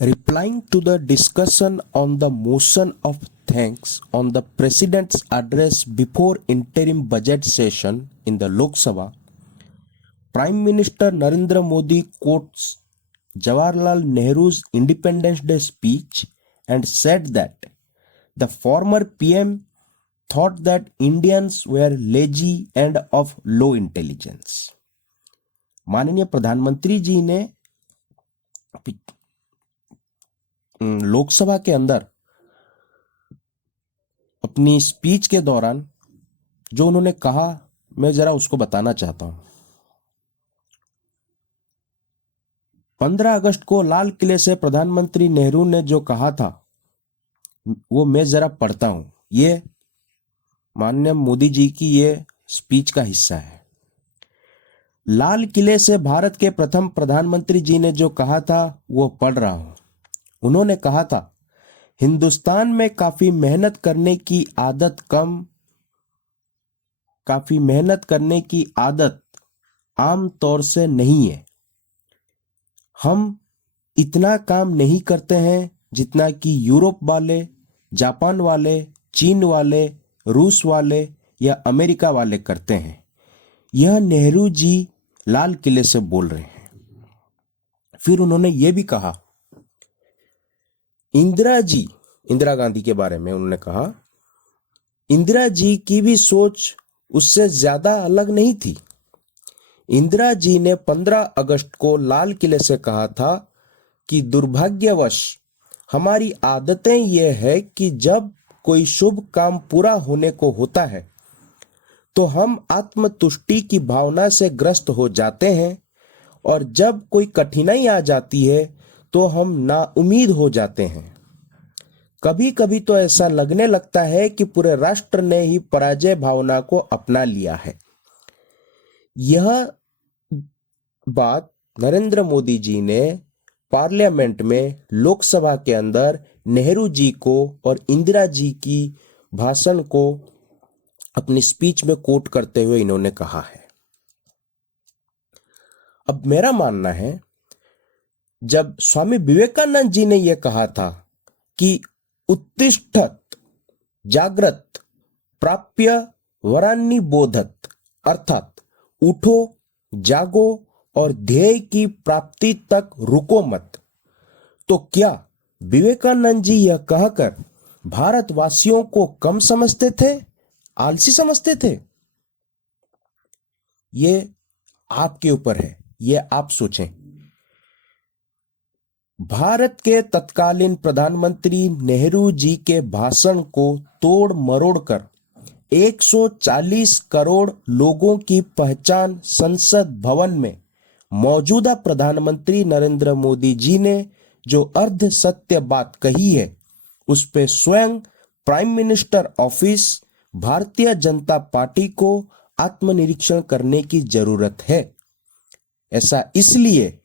Replying to the discussion on the motion of thanks on the President's address before interim budget session in the Lok Sabha, Prime Minister Narendra Modi quotes Jawaharlal Nehru's Independence Day speech and said that the former PM thought that Indians were lazy and of low intelligence. माननीय प्रधानमंत्री जी ने लोकसभा के अंदर अपनी speech के दौरान जो उन्होंने कहा, मैं जरा उसको बताना चाहता हूं। 15 अगस्त को लाल किले से प्रधानमंत्री नेहरू ने जो कहा था वो मैं जरा पढ़ता हूं। ये माननीय मोदी जी की ये स्पीच का हिस्सा है। लाल किले से भारत के प्रथम प्रधानमंत्री जी ने जो कहा था वो पढ़ रहा हूं। उन्होंने कहा था, हिंदुस्तान में काफी मेहनत करने की आदत आम तौर से नहीं है। हम इतना काम नहीं करते हैं जितना कि यूरोप वाले, जापान वाले, चीन वाले, रूस वाले या अमेरिका वाले करते हैं। यह नेहरू जी लाल किले से बोल रहे हैं। फिर उन्होंने ये भी कहा, इंदिरा गांधी के बारे में उन्होंने कहा, इंदिरा जी की भी सोच उससे ज्यादा अलग नहीं थी। इंदिरा जी ने 15 अगस्त को लाल किले से कहा था कि दुर्भाग्यवश हमारी आदतें यह है कि जब कोई शुभ काम पूरा होने को होता है तो हम आत्मतुष्टि की भावना से ग्रस्त हो जाते हैं और जब कोई कठिनाई आ जाती है तो हम नाउम्मीद हो जाते हैं। कभी कभी तो ऐसा लगने लगता है कि पूरे राष्ट्र ने ही पराजय भावना को अपना लिया है। यह बात नरेंद्र मोदी जी ने पार्लियामेंट में लोकसभा के अंदर नेहरू जी को और इंदिरा जी की भाषण को अपनी स्पीच में कोट करते हुए इन्होंने कहा है। अब मेरा मानना है, जब स्वामी विवेकानंद जी ने यह कहा था कि उत्तिष्ठत जागृत प्राप्य वरान्नि बोधत, अर्थात उठो, जागो और ध्येय की प्राप्ति तक रुको मत, तो क्या विवेकानंद जी यह कहकर भारतवासियों को कम समझते थे, आलसी समझते थे? ये आपके ऊपर है, ये आप सोचें। भारत के तत्कालीन प्रधानमंत्री नेहरू जी के भाषण को तोड़ मरोड़ कर 140 करोड़ लोगों की पहचान संसद भवन में मौजूदा प्रधानमंत्री नरेंद्र मोदी जी ने जो अर्ध सत्य बात कही है, उस पे स्वयं prime minister office Bharatiya Janata party को आत्मनिरीक्षण करने की जरूरत है। ऐसा इसलिए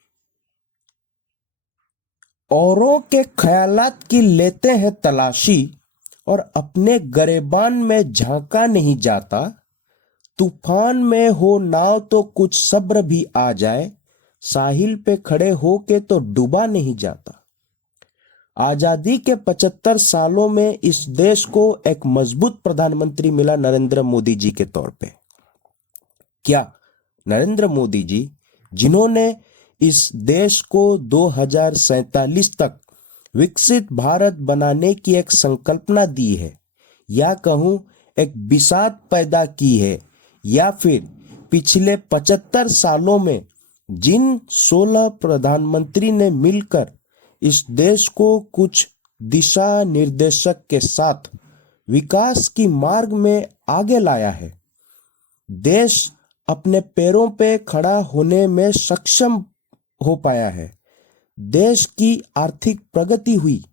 औरों के ख्यालात की लेते हैं तलाशी और अपने गरेबान में झांका नहीं जाता। तूफान में हो नाव तो कुछ सब्र भी आ जाए, साहिल पे खड़े होके तो डूबा नहीं जाता। आजादी के 75 सालों में इस देश को एक मजबूत प्रधानमंत्री मिला नरेंद्र मोदी जी के तौर पे। क्या नरेंद्र मोदी जी, जिन्होंने इस देश को 2047 तक विकसित भारत बनाने की एक संकल्पना दी है, या कहूं एक बिसात पैदा की है, या फिर पिछले 75 सालों में जिन 16 प्रधानमंत्री ने मिलकर इस देश को कुछ दिशा निर्देशक के साथ विकास की मार्ग में आगे लाया है, देश अपने पैरों पे खड़ा होने में सक्षम हो पाया है, देश की आर्थिक प्रगति हुई,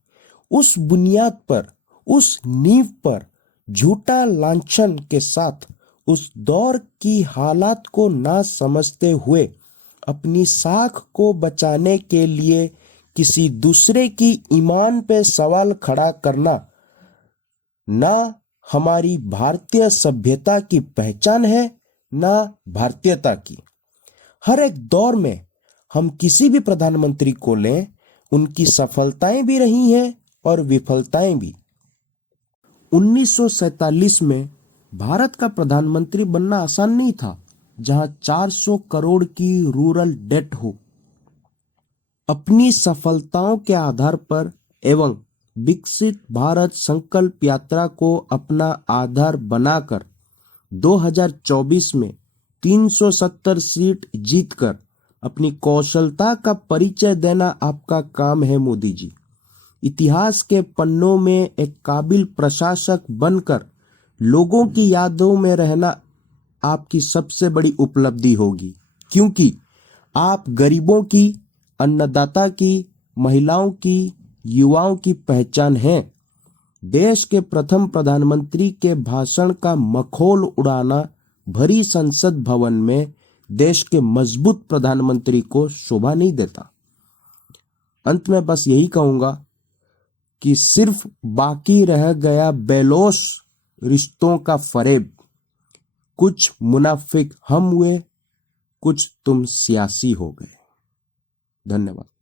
उस बुनियाद पर, उस नींव पर झूठा लांछन के साथ उस दौर की हालात को ना समझते हुए अपनी साख को बचाने के लिए किसी दूसरे की ईमान पे सवाल खड़ा करना ना हमारी भारतीय सभ्यता की पहचान है, ना भारतीयता की। हर एक दौर में हम किसी भी प्रधानमंत्री को लें, उनकी सफलताएं भी रही हैं और विफलताएं भी। 1947 में भारत का प्रधानमंत्री बनना आसान नहीं था, जहां 400 करोड़ की रूरल डेट हो। अपनी सफलताओं के आधार पर एवं विकसित भारत संकल्प यात्रा को अपना आधार बनाकर 2024 में 370 सीट जीतकर अपनी कौशलता का परिचय देना आपका काम है मोदी जी। इतिहास के पन्नों में एक काबिल प्रशासक बनकर लोगों की यादों में रहना आपकी सबसे बड़ी उपलब्धि होगी, क्योंकि आप गरीबों की, अन्नदाता की, महिलाओं की, युवाओं की पहचान हैं। देश के प्रथम प्रधानमंत्री के भाषण का मखौल उड़ाना भरी संसद भवन में देश के मजबूत प्रधानमंत्री को शोभा नहीं देता। अंत में बस यही कहूंगा कि सिर्फ बाकी रह गया बेलोश रिश्तों का फरेब। कुछ मुनाफिक हम हुए, कुछ तुम सियासी हो गए। धन्यवाद।